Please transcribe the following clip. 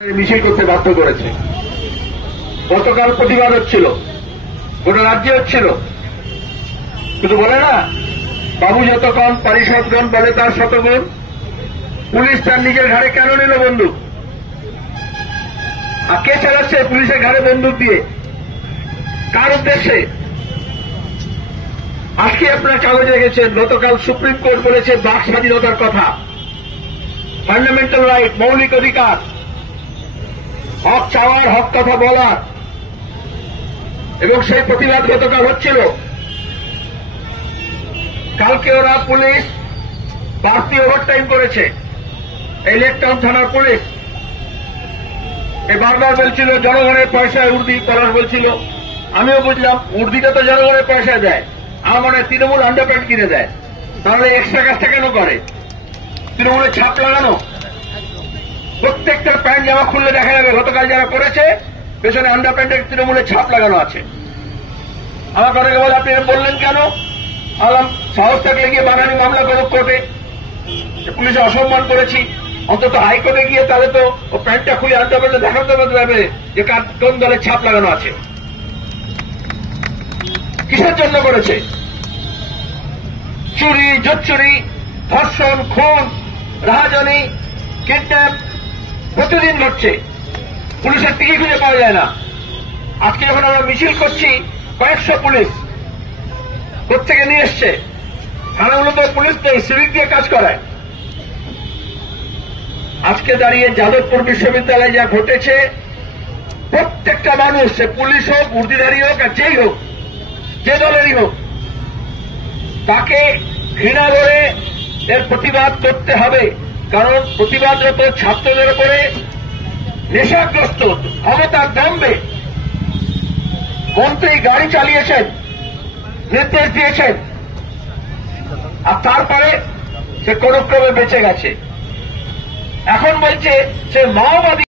মিছিল করতে বাধ্য করেছে। গতকাল প্রতিবাদ হচ্ছিল, গোটা রাজ্যে হচ্ছিল, কিন্তু বলে না বাবু যতক্ষণ পারিষদগণ বলে তার শতগুণ। পুলিশ তার নিজের ঘাড়ে কেন নিল বন্দুক? আর কে চালাচ্ছে পুলিশের ঘাড়ে বন্দুক দিয়ে? কার উদ্দেশ্যে? আজকে আপনার কাগজে গেছেন, গতকাল সুপ্রিম কোর্ট বলেছে বাক স্বাধীনতার কথা, ফান্ডামেন্টাল রাইট, মৌলিক অধিকার, হক চাওয়ার, হক কথা বলার, এবং সেই প্রতিবাদ গতকাল হচ্ছিল। কালকে ওরা পুলিশ বাড়তি ওভারটাইম করেছে, এই লেকটাউন থানার পুলিশ বারবার বলছিল জনগণের পয়সায় উর্দি পলাশ বলছিল। আমিও বুঝলাম উর্দিটা তো জনগণের পয়সায় দেয়, আমার মনে হয় তৃণমূল আন্ডারপ্যান্ট কিনে দেয়, তাহলে এক্সট্রা কাজটা কেন করে? তৃণমূলের ছাপ লাগানো, প্রত্যেকটা প্যান্ট জামা খুললে দেখা যাবে গতকাল যারা করেছে পেছনে আন্ডারপ্যান্টের তৃণমূলের ছাপ লাগানো আছে। আমাকে অনেকে বলে আপনি বললেন কেন? আলাম সাহস থাকলে গিয়ে বানানি মামলা করুক কোর্টে, পুলিশে অসম্মান করেছি, অন্তত হাইকোর্টে গিয়ে তাহলে তো ও প্যান্টটা খুলে আন্ডারপ্যান্টে দেখাতে পারবে যে কোন দলের ছাপ লাগানো আছে। কিসের জন্য করেছে? চুরি, জোচ্চুরি, ধর্ষণ, খুন, রাহাজানি, কিডন্যাপ প্রতিদিন ঘটছে, পুলিশের টিকি খুঁজে পাওয়া যায় না। আজকে যখন আমরা মিছিল করছি কয়েকশো পুলিশ প্রত্যেকে নিয়ে এসছে, থানাগুলোতে পুলিশ নেই, সিভিক দিয়ে কাজ করায়। আজকে দাঁড়িয়ে যাদবপুর বিশ্ববিদ্যালয়ে যা ঘটেছে, প্রত্যেকটা মানুষ, সে পুলিশ হোক, উর্দিধারী হোক, আর যেই হোক, যে দলেরই হোক, তাকে ঘৃণা করে এর প্রতিবাদ করতে হবে। কারণ প্রতিবাদরত ছাত্রদের উপরে নেশাগ্রস্ত ক্ষমতার দম্ভে মন্ত্রী গাড়ি চালিয়েছেন, নির্দেশ দিয়েছেন, আর তারপরে সে কোন ক্রমে বেঁচে গেছে। এখন বলছে সে মাওবাদী।